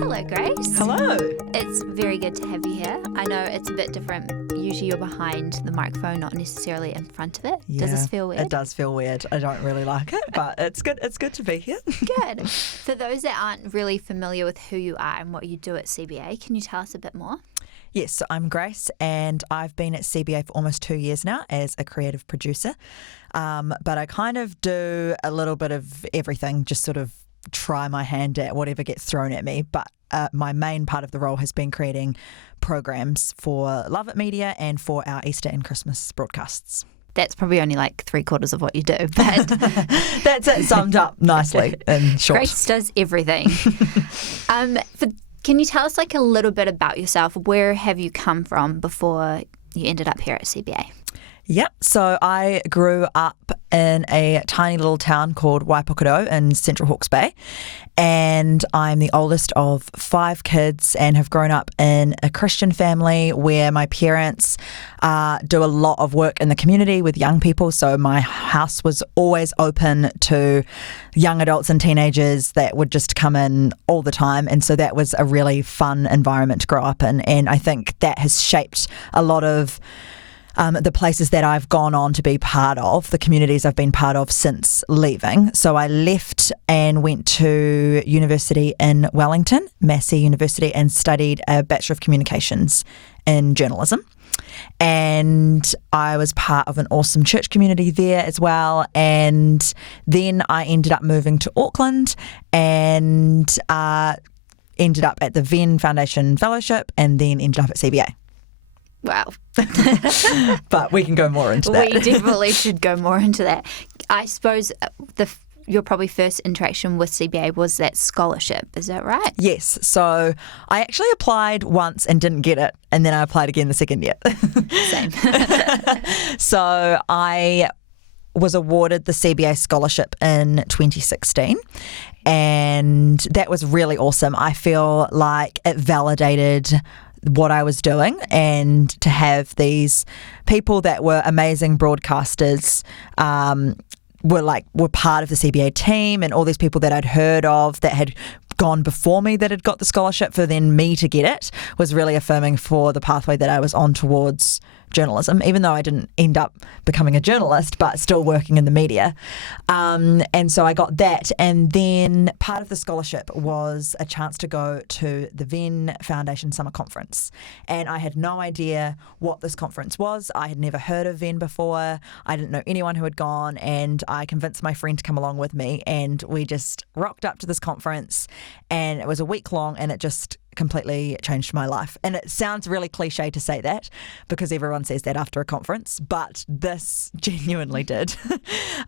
Hello, Grace. Hello. It's very good to have you here. I know it's a bit different. Usually you're behind the microphone, not necessarily in front of it. Yeah, Does this feel weird? It does feel weird. I don't really like it, but it's good. It's good to be here. Good. For those that aren't really familiar with who you are and what you do at CBA, can you tell us a bit more? Yes, so I'm Grace, and I've been at CBA for almost 2 years now as a creative producer. But I kind of do a little bit of everything, just sort of try my hand at whatever gets thrown at me. But my main part of the role has been creating programs for Love It Media and for our Easter and Christmas broadcasts. That's probably only like 3/4 of what you do, but That's it summed up nicely in short. Grace does everything. Can you tell us like a little bit about yourself? Where have you come from before you ended up here at CBA? Yep. So I grew up in a tiny little town called Waipokoro in Central Hawke's Bay, and I'm the oldest of 5 kids and have grown up in a Christian family where my parents do a lot of work in the community with young people. So my house was always open to young adults and teenagers that would just come in all the time. And so that was a really fun environment to grow up in. And I think that has shaped a lot of the places that I've gone on to be part of, the communities I've been part of since leaving. So I left and went to university in Wellington, Massey University, and studied a Bachelor of Communications in journalism. And I was part of an awesome church community there as well. And then I ended up moving to Auckland and ended up at the Venn Foundation Fellowship and then ended up at CBA. Wow. But we can go more into that. We definitely should go more into that. I suppose your probably first interaction with CBA was that scholarship. Is that right? Yes. So I actually applied once and didn't get it, and then I applied again the second year. Same. So I was awarded the CBA scholarship in 2016. And that was really awesome. I feel like it validated what I was doing, and to have these people that were amazing broadcasters were part of the CBA team, and all these people that I'd heard of that had gone before me that had got the scholarship, for then me to get it was really affirming for the pathway that I was on towards journalism, even though I didn't end up becoming a journalist, but still working in the media. And so I got that. And then part of the scholarship was a chance to go to the Venn Foundation Summer Conference. And I had no idea what this conference was. I had never heard of Venn before. I didn't know anyone who had gone. And I convinced my friend to come along with me. And we just rocked up to this conference. And it was a week long, and it just completely changed my life. And it sounds really cliche to say that because everyone says that after a conference, but this genuinely did.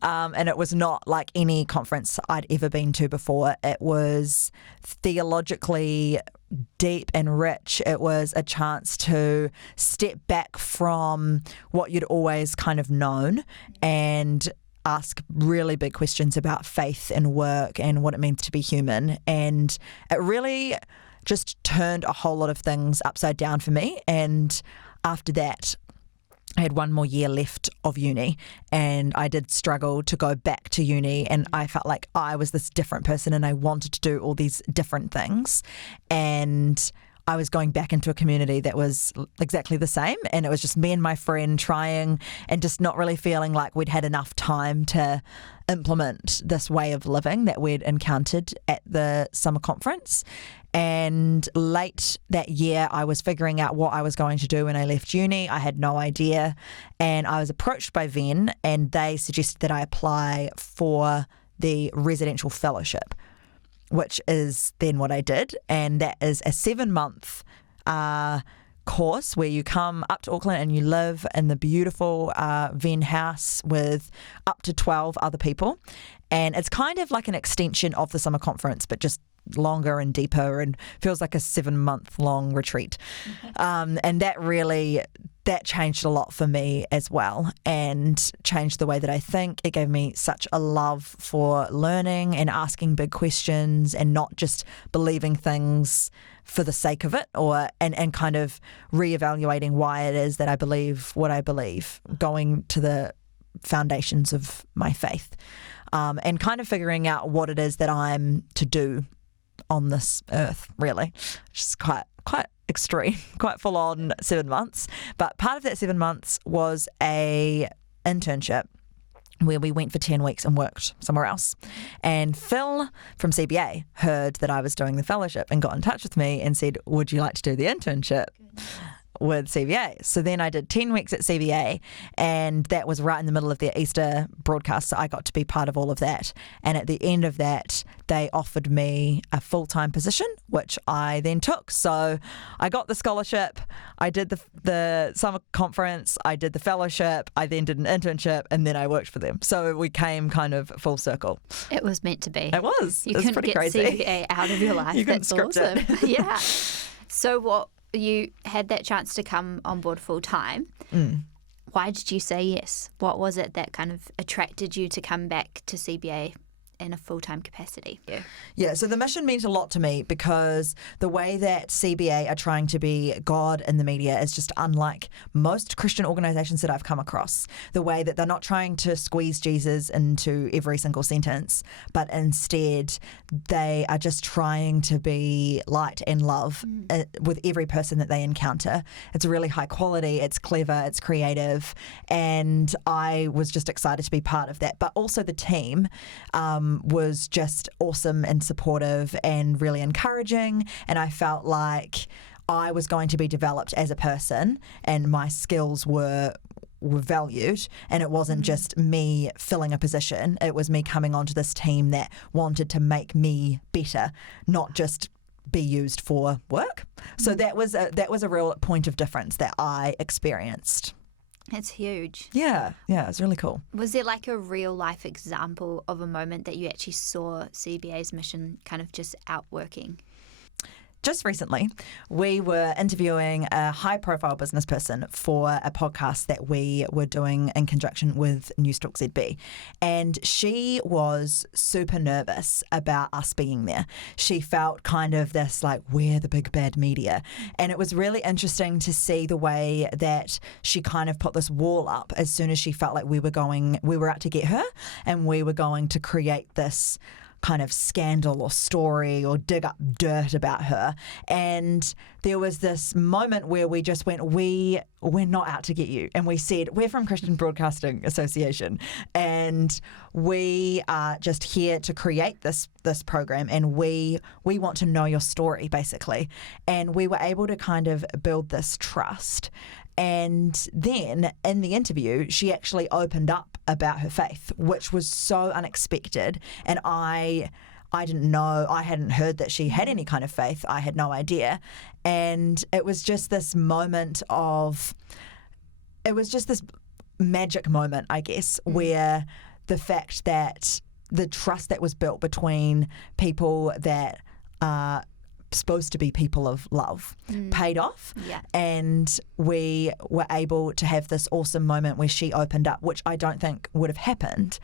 And it was not like any conference I'd ever been to before. It was theologically deep and rich. It was a chance to step back from what you'd always kind of known and ask really big questions about faith and work and what it means to be human. And it really just turned a whole lot of things upside down for me. And after that, I had 1 more year left of uni, and I did struggle to go back to uni, and I felt like I was this different person and I wanted to do all these different things. And I was going back into a community that was exactly the same, and it was just me and my friend trying and just not really feeling like we'd had enough time to implement this way of living that we'd encountered at the summer conference. And late that year, I was figuring out what I was going to do when I left uni. I had no idea. And I was approached by Venn, and they suggested that I apply for the residential fellowship, which is then what I did. And that is a 7-month course where you come up to Auckland and you live in the beautiful Venn house with up to 12 other people. And it's kind of like an extension of the summer conference, but just longer and deeper, and feels like a 7-month long retreat. And that changed a lot for me as well, and changed the way that I think. It gave me such a love for learning and asking big questions and not just believing things for the sake of it, and kind of reevaluating why it is that I believe what I believe, going to the foundations of my faith, and kind of figuring out what it is that I'm to do on this earth, really, which is quite extreme, quite full on 7 months. But part of that 7 months was a internship where we went for 10 weeks and worked somewhere else. And Phil from CBA heard that I was doing the fellowship and got in touch with me and said, would you like to do the internship with CBA? So then I did 10 weeks at CBA, and that was right in the middle of their Easter broadcast, so I got to be part of all of that. And at the end of that, they offered me a full-time position, which I then took. So I got the scholarship, I did the summer conference, I did the fellowship, I then did an internship, and then I worked for them. So we came kind of full circle. It was meant to be. It was. You It's couldn't pretty get crazy. CBA out of your life. You couldn't That's script it. awesome. Yeah. So you had that chance to come on board full time. Why did you say yes? What was it that kind of attracted you to come back to CBA in a full-time capacity? Yeah, so the mission meant a lot to me because the way that CBA are trying to be God in the media is just unlike most Christian organisations that I've come across. The way that they're not trying to squeeze Jesus into every single sentence, but instead they are just trying to be light and love with every person that they encounter. It's really high quality, it's clever, it's creative, and I was just excited to be part of that. But also the team was just awesome and supportive and really encouraging, and I felt like I was going to be developed as a person and my skills were valued, and it wasn't just me filling a position, it was me coming onto this team that wanted to make me better, not just be used for work. So that was a real point of difference that I experienced. It's huge. Yeah, it's really cool. Was there like a real life example of a moment that you actually saw CBA's mission kind of just outworking? Just recently, we were interviewing a high-profile business person for a podcast that we were doing in conjunction with Newstalk ZB. And she was super nervous about us being there. She felt kind of this like, we're the big bad media. And it was really interesting to see the way that she kind of put this wall up as soon as she felt like we were out to get her, and we were going to create this kind of scandal or story or dig up dirt about her. And there was this moment where we just went, we're not out to get you. And we said, we're from Christian Broadcasting Association, and we are just here to create this program, and we want to know your story, basically. And we were able to kind of build this trust. And then in the interview, she actually opened up about her faith, which was so unexpected. And I didn't know, I hadn't heard that she had any kind of faith. I had no idea. And it was just this moment it was just this magic moment, I guess, where the fact that the trust that was built between people that are supposed to be people of love paid off. Yeah. And we were able to have this awesome moment where she opened up, which I don't think would have happened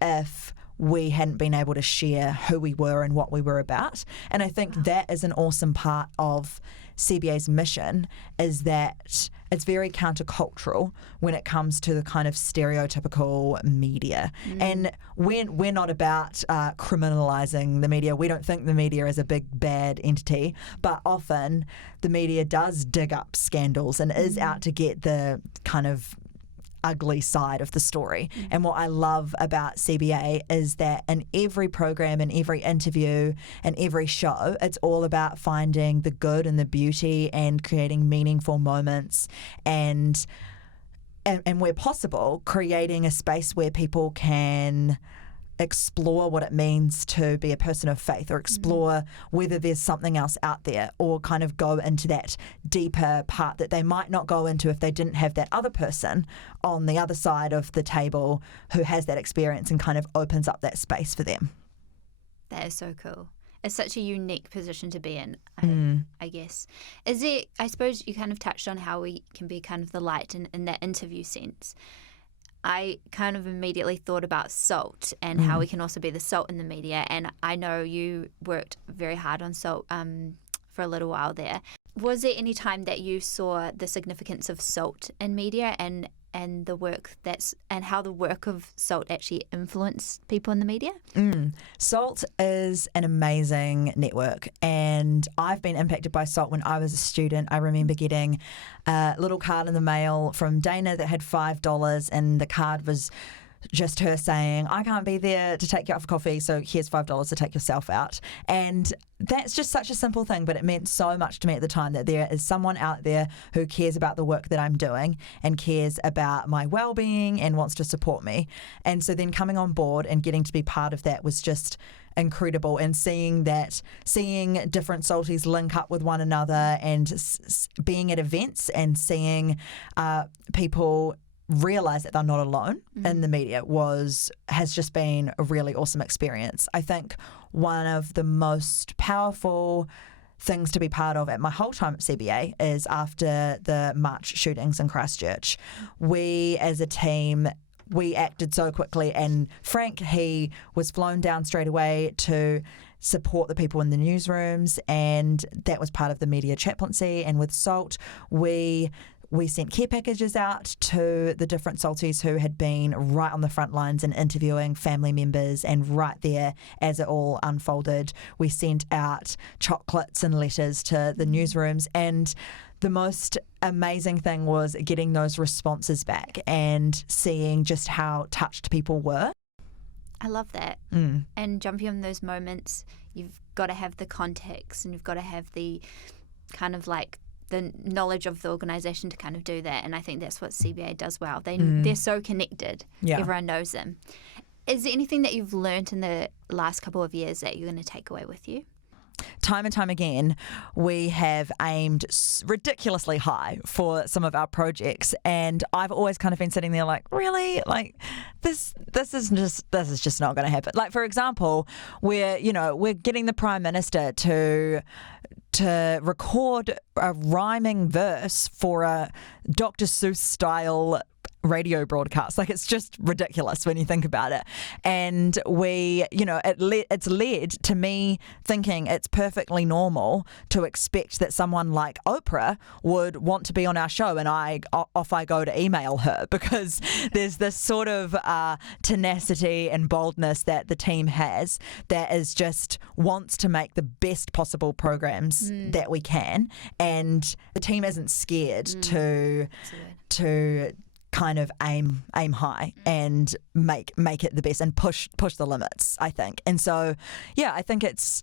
if we hadn't been able to share who we were and what we were about. And I think that is an awesome part of CBA's mission, is that it's very countercultural when it comes to the kind of stereotypical media. And we're not about criminalising the media. We don't think the media is a big bad entity, but often the media does dig up scandals and is out to get the kind of ugly side of the story. And what I love about CBA is that in every program, in every interview, and every show, it's all about finding the good and the beauty and creating meaningful moments, and where possible, creating a space where people can explore what it means to be a person of faith, or explore whether there's something else out there, or kind of go into that deeper part that they might not go into if they didn't have that other person on the other side of the table who has that experience and kind of opens up that space for them. That is so cool. It's such a unique position to be in, I guess. Is it, I suppose you kind of touched on how we can be kind of the light in that interview sense. I kind of immediately thought about SALT and how we can also be the salt in the media. And I know you worked very hard on SALT for a little while there. Was there any time that you saw the significance of SALT in media, and and the work and how the work of SALT actually influenced people in the media? SALT is an amazing network, and I've been impacted by SALT when I was a student. I remember getting a little card in the mail from Dana that had $5, and the card was just her saying, I can't be there to take you out for coffee, so here's $5 to take yourself out. And that's just such a simple thing, but it meant so much to me at the time that there is someone out there who cares about the work that I'm doing and cares about my well-being and wants to support me. And so then coming on board and getting to be part of that was just incredible, and seeing different salties link up with one another, and being at events and seeing people realize that they're not alone in the media has just been a really awesome experience. I think one of the most powerful things to be part of at my whole time at CBA is after the March shootings in Christchurch. We as a team, we acted so quickly, and Frank, he was flown down straight away to support the people in the newsrooms, and that was part of the media chaplaincy. And with SALT, we sent care packages out to the different salties who had been right on the front lines and interviewing family members, and right there as it all unfolded, we sent out chocolates and letters to the newsrooms. And the most amazing thing was getting those responses back and seeing just how touched people were. I love that. And jumping on those moments, you've got to have the context, and you've got to have the kind of like the knowledge of the organisation to kind of do that. And I think that's what CBA does well. They're so connected. Yeah. Everyone knows them. Is there anything that you've learnt in the last couple of years that you're going to take away with you? Time and time again, we have aimed ridiculously high for some of our projects, and I've always kind of been sitting there like, really, like this is just not going to happen. Like, for example, we're getting the Prime Minister to record a rhyming verse for a Dr. Seuss style radio broadcast. Like, it's just ridiculous when you think about it. And it's led to me thinking it's perfectly normal to expect that someone like Oprah would want to be on our show, and off I go to email her, because there's this sort of tenacity and boldness that the team has that is just wants to make the best possible programs that we can, and the team isn't scared to kind of aim high and make it the best and push the limits, I think. And so, yeah, I think it's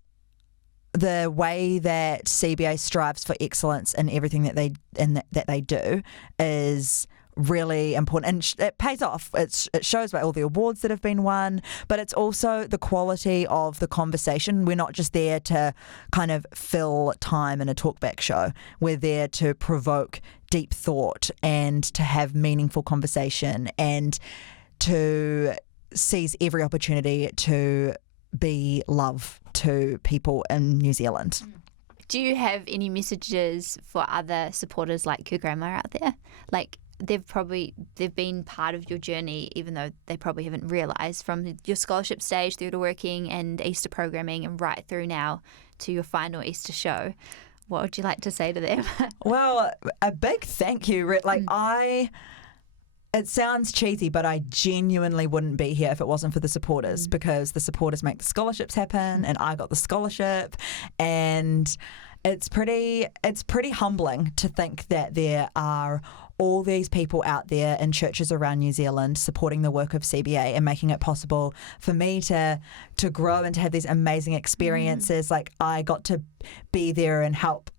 the way that CBA strives for excellence in everything that they do is really important, and it pays off. It shows by all the awards that have been won, but it's also the quality of the conversation. We're not just there to kind of fill time in a talkback show. We're there to provoke deep thought and to have meaningful conversation and to seize every opportunity to be love to people in New Zealand. Do you have any messages for other supporters like your grandma out there? Like, they've been part of your journey, even though they probably haven't realised, from your scholarship stage through to working and Easter programming and right through now to your final Easter show. What would you like to say to them? Well, a big thank you. It sounds cheesy, but I genuinely wouldn't be here if it wasn't for the supporters, because the supporters make the scholarships happen, and I got the scholarship, and it's pretty humbling to think that there are all these people out there in churches around New Zealand supporting the work of CBA and making it possible for me to grow and to have these amazing experiences. Like, I got to be there and help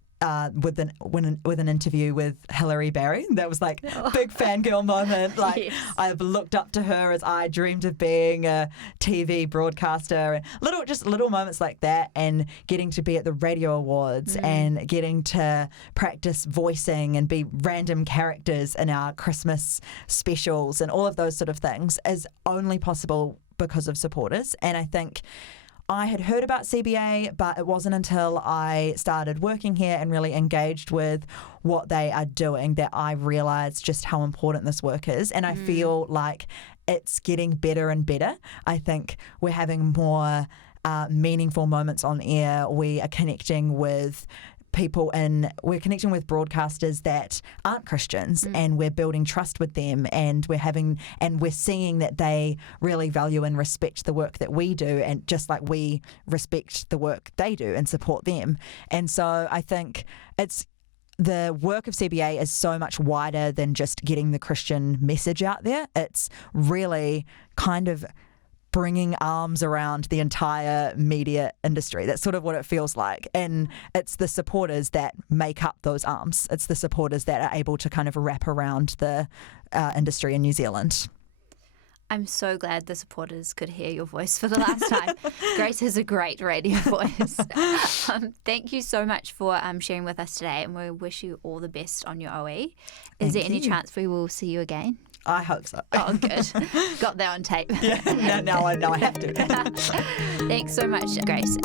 with an interview with Hilary Barry. That was like a big fangirl moment. Like, yes. I've looked up to her as I dreamed of being a TV broadcaster, and little moments like that, and getting to be at the radio awards and getting to practice voicing and be random characters in our Christmas specials and all of those sort of things is only possible because of supporters. And I think I had heard about CBA, but it wasn't until I started working here and really engaged with what they are doing that I realised just how important this work is. And I feel like it's getting better and better. I think we're having more meaningful moments on air. We are connecting with we're connecting with broadcasters that aren't Christians, and we're building trust with them, and we're seeing that they really value and respect the work that we do, and just like we respect the work they do and support them. And so I think the work of CBA is so much wider than just getting the Christian message out there. It's really kind of bringing arms around the entire media industry. That's sort of what it feels like. And it's the supporters that make up those arms. It's the supporters that are able to kind of wrap around the industry in New Zealand. I'm so glad the supporters could hear your voice for the last time. Grace has a great radio voice. Thank you so much for sharing with us today, and we wish you all the best on your OE. Is there any chance we will see you again? I hope so. Oh, good. Got that on tape. Yeah, no, I have to. Thanks so much, Grace.